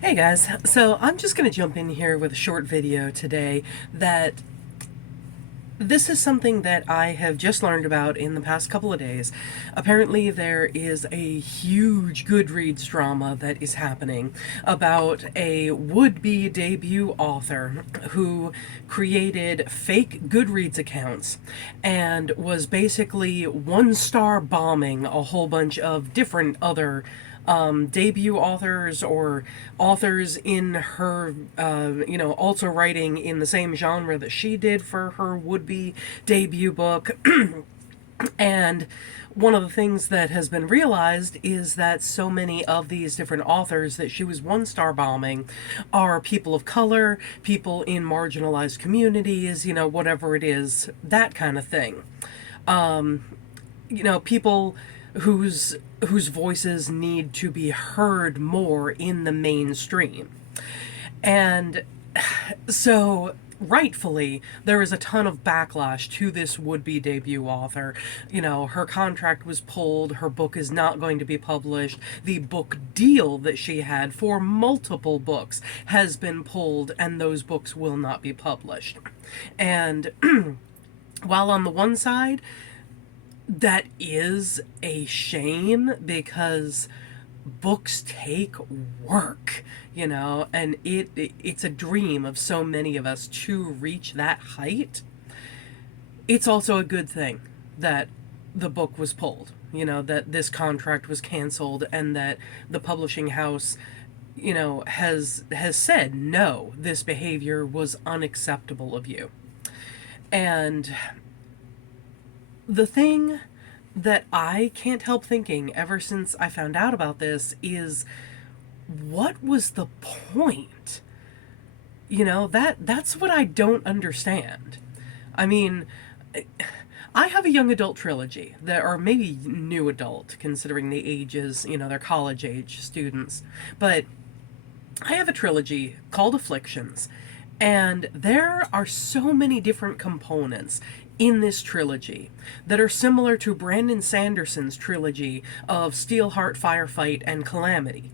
Hey guys, so I'm just going to jump in here with a short video today that this is something that I have just learned about in the past couple of days. Apparently there is a huge Goodreads drama that is happening about a would-be debut author who created fake Goodreads accounts and was basically one-star bombing a whole bunch of different other debut authors or authors in her, also writing in the same genre that she did for her would-be debut book. And one of the things that has been realized is that so many of these different authors that she was one-star bombing are people of color, people in marginalized communities, whatever it is, that kind of thing. People whose voices need to be heard more in the mainstream. And so rightfully, there is a ton of backlash to this would-be debut author. Her contract was pulled, her book is not going to be published, the book deal that she had for multiple books has been pulled, and those books will not be published. And while on the one side, that is a shame because books take work, and it's a dream of so many of us to reach that height. It's also a good thing that the book was pulled, that this contract was canceled and that the publishing house has said no, this behavior was unacceptable of you. And the thing that I can't help thinking ever since I found out about this is, what was the point? That's what I don't understand. I mean, I have a young adult trilogy that, or maybe new adult, considering the ages, they're college age students. But I have a trilogy called Afflictions, and there are so many different components in this trilogy that are similar to Brandon Sanderson's trilogy of Steelheart, Firefight, and Calamity.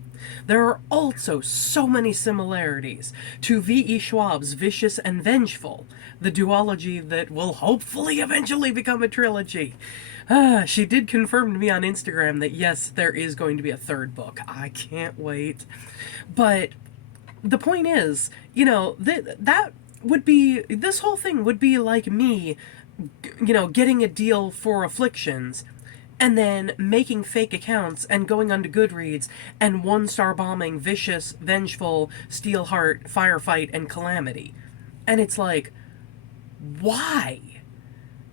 There are also so many similarities to V.E. Schwab's Vicious and Vengeful, the duology that will hopefully eventually become a trilogy. She did confirm to me on Instagram that yes, there is going to be a third book. I can't wait. But the point is, that would be, this whole thing would be like me, getting a deal for Afflictions and then making fake accounts and going onto Goodreads and one-star bombing Vicious, Vengeful, Steelheart, Firefight, and Calamity. And it's like, why?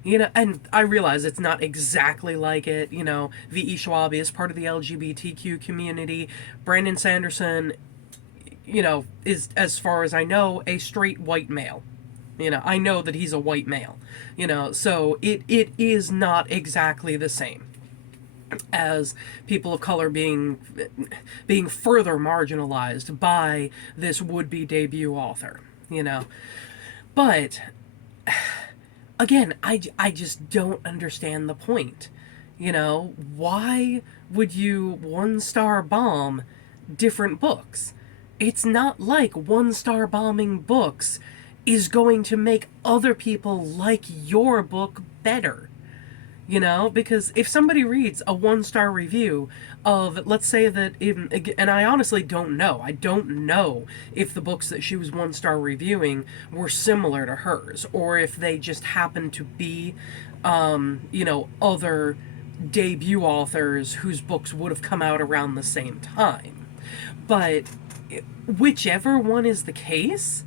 And I realize it's not exactly like it. V.E. Schwab is part of the LGBTQ community. Brandon Sanderson, is, as far as I know, a straight white male. I know that he's a white male. So it is not exactly the same as people of color being further marginalized by this would-be debut author. But again, I just don't understand the point. Why would you one-star bomb different books? It's not like one-star bombing books is going to make other people like your book better. Because if somebody reads a one-star review of, let's say that, and I honestly don't know. I don't know if the books that she was one-star reviewing were similar to hers, or if they just happened to be, other debut authors whose books would have come out around the same time. But whichever one is the case,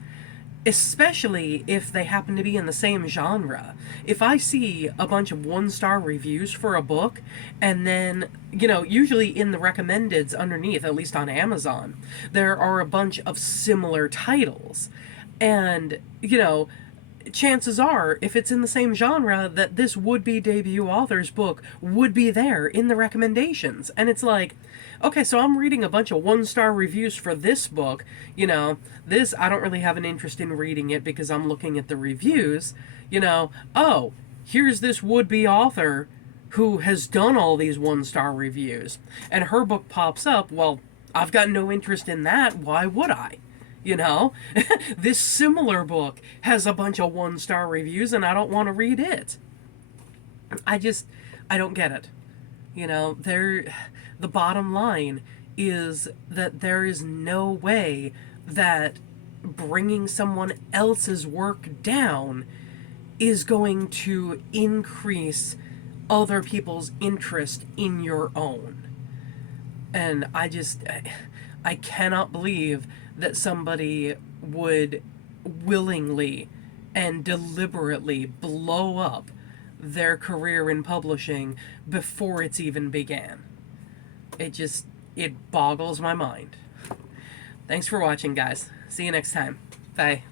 especially if they happen to be in the same genre. If I see a bunch of one-star reviews for a book, and then, usually in the recommendeds underneath, at least on Amazon, there are a bunch of similar titles. And, chances are, if it's in the same genre, that this would-be debut author's book would be there in the recommendations. And it's like, okay, so I'm reading a bunch of one-star reviews for this book. This, I don't really have an interest in reading it because I'm looking at the reviews. Oh, here's this would-be author who has done all these one-star reviews, and her book pops up. Well, I've got no interest in that. Why would I? You know? This similar book has a bunch of 1-star reviews and I don't want to read it. I just, I don't get it. You know, the bottom line is that there is no way that bringing someone else's work down is going to increase other people's interest in your own. And I cannot believe that somebody would willingly and deliberately blow up their career in publishing before it's even began. It boggles my mind. Thanks for watching, guys. See you next time. Bye.